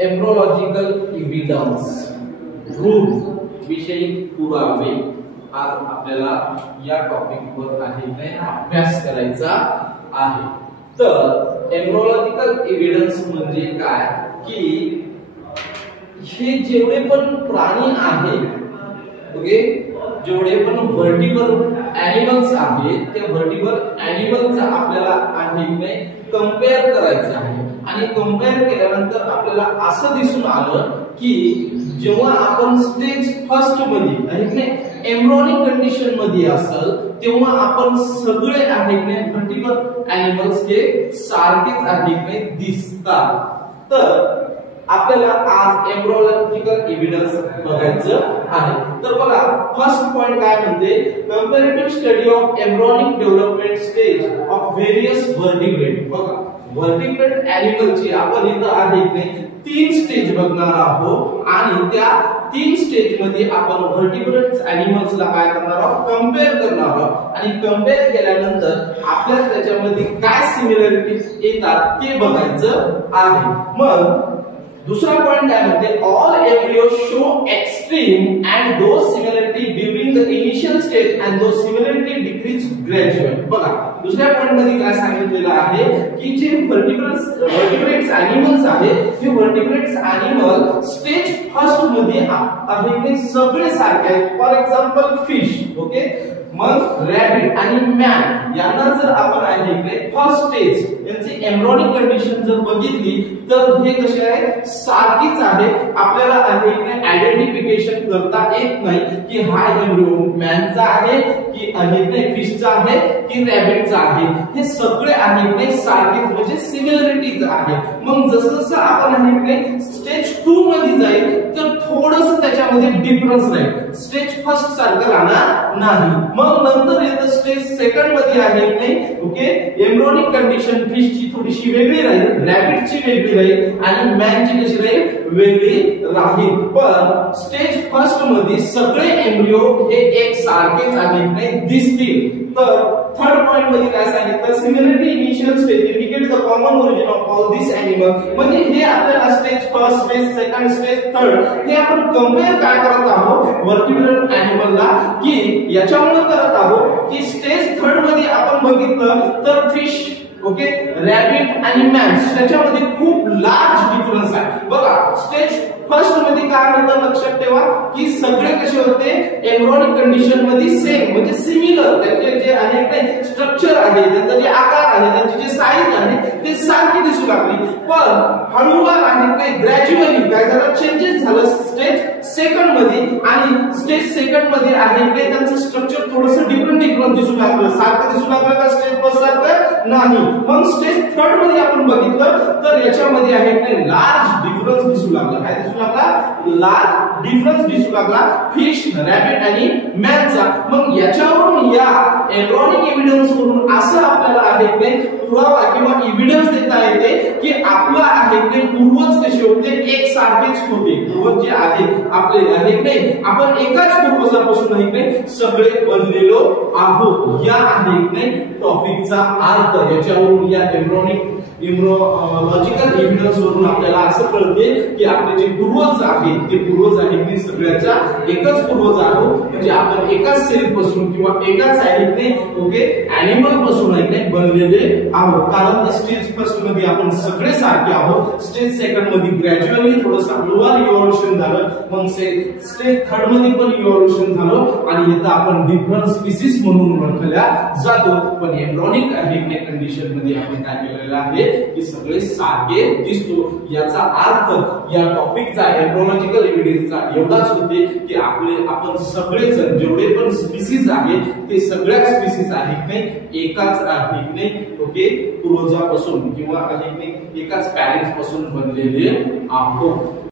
Embryological evidence भ्रूण विषयी पुरावे आज आपल्याला या टॉपिक वर अभ्यास करायचा आहे। तर एम्ब्रियोलॉजिकल एव्हिडन्स म्हणजे काय की हे जेवढे पण प्राणी आहेत ओके जेवढे पण व्हर्टिब्रल एनिमल्स आहेत त्या व्हर्टिब्रल एनिमलचा आपल्याला कंपेअर करायचं आहे आणि कंपेअर केल्यानंतर आपल्याला असं दिसून आलं की जेव्हा आपण स्टेज फर्स्ट मध्ये एम्ब्रियोनिक कंडिशन मध्ये असेल तेव्हा आपण सगळे व्हर्टिब्रल एनिमल्स हे सारखेच दिसतात। तर आपल्याला आज एम्ब्रियोलॉजिकल एव्हिडन्स बघायचं आहे। तर बघा फर्स्ट पॉइंट काय म्हणते comparative study of embryonic development stage of various vertebrate. बघा व्हर्टिब्रेट एनिमलची आपण इथं तीन स्टेज बघणार आहोत आणि त्या तीन स्टेज मध्ये आपण व्हर्टिब्रेट एनिमल्सला काय करणार आहोत कंपेअर करणार आहोत आणि कंपेअर केल्यानंतर आपल्याला त्याच्यामध्ये काय सिमिलॅरिटीज येतात ते बघायचं आहे। मग दूसरा पॉइंट काय म्हणते all embryo show extreme and those similarity during the initial stage and those similarity decrease gradually. बघा दुसऱ्या पॉइंट मध्ये काय सांगितलेलं आहे की जे व्हर्टिब्रेट्स एनिमल्स आहेत हे व्हर्टिब्रेट्स एनिमल स्टेज फर्स्ट मध्ये सगळे सारखे आहेत। फॉर एक्झाम्पल फिश ओके मग रॅबिट आणि मॅन यांना जर आपण फर्स्ट स्टेज यांची एम्ब्रियोनिक कंडिशन जर बघितली तर हे कसे आहेत सारखीच आहे। आपल्याला आयडेंटिफिकेशन करता येत नाही की हा एम्ब्रियो मॅनचा आहे की फिशचा आहे की रॅबिटचा आहे। हे सगळे सारखेच म्हणजे सिमिलॅरिटीज आहे। मग जसं आपण स्टेज 2 मध्ये जाईल तर थोडंसं त्याच्यामध्ये डिफरन्स राहील स्टेज फर्स्ट सारखं राहणार नाही। मग नंतर येतं स्टेज सेकंड मध्ये ओके एम्ब्रियोनिक कंडिशन फिशची थोडीशी वेगळी राहील रॅबिटची वेगळी राहील आणि मॅनची कशी राहील वेगळी राहील। पण स्टेज फर्स्ट मध्ये सगळे एम्ब्रियो हे एक सारखेच दिसतील। तर थर्ड पॉइंट मध्ये काय सांगितलं similarity initial stage indicate the common origin of all this animal. म्हणजे हे आपल्याला stage first stage second stage third हे आपण कंपेअर काय करत आहोत व्हर्टिब्रल एनिमलला की याच्यामुळे करत आहोत की स्टेज थर्ड मध्ये आपण बघितलं तर फिश ओके रॅबिट आणि मॅन त्याच्यामध्ये खूप लार्ज डिफरन्स आहे। बघा स्टेज फर्स्ट मध्ये काय होतं लक्षात ठेवा की सगळे कसे होते एम्ब्रियोनिक कंडिशन मध्ये सेम म्हणजे सिमिलर त्यांचे जे आहे स्ट्रक्चर आहे त्यांचा जे आकार आहे त्यांची जे साईज आहे ते सारखी दिसू लागली। पण हळूहळू ग्रॅज्युअली काय झालं चेंजेस झालं स्टेज सेकंड मध्ये आणि स्टेज सेकंड मध्ये त्यांचं स्ट्रक्चर थोडंसं डिफरंट दिसू लागलं सारखं दिसू लागलं का स्टेज फर्स्ट सारखं नाही। मग स्टेज थर्ड मध्ये आपण बघितलं तर याच्यामध्ये लार्ज डिफरन्स दिसू लागला काय दिसू लागला लार्ज डिफरन्स दिसू लागला फिश रॅबिट आणि मॅनचा। मग याच्यावरून या एम्ब्रियोनिक एव्हिडन्स वरून असं आपल्याला पुरावा किंवा एव्हिडन्स देता येते की आपला पूर्वज कसे होते एक सारखेच होते। पूर्वज जे आहे आपले आपण एकाच पूर्वजापासून सगळे बनलेलो आहोत या टॉपिकचा अर्थ। याच्यावरून या एम्ब्रियोलॉजिकल एव्हिडन्स वरून आपल्याला असं कळते की आपले जे पूर्वज आहेत ते पूर्वज आहेत सगळ्याचा एकच पूर्वज आहोत म्हणजे आपण एकाच सेल पासून किंवा एकाच ओके एनिमल पासून बनलेले आहोत। कारण स्टेज फर्स्ट मध्ये आपण सगळे सारखे आहोत स्टेज सेकंड मध्ये ग्रॅज्युअली थोडंसं हळूहळू इव्हॉल्युशन झालं मग स्टेज थर्ड मध्ये पण इव्हॉल्युशन झालं आणि इथं आपण डिफरंट स्पीसीज म्हणून ओळखल्या जातो। पण एम्ब्रियोनिक कंडिशन मध्ये आपण काय केलेलं आहे की सगळे सारखे दिसतो। याचा अर्थ या टॉपिकचा एम्ब्रियोलॉजिकल एव्हिडन्सचा एवढाच होते की आपण सगळेजण जेवढे पण स्पीसीज आहेत ते सगळ्या स्पीसीज एकाच ओके पूर्वजापासून किंवा एकाच पॅरेंट्स पासून बनलेले आहोत।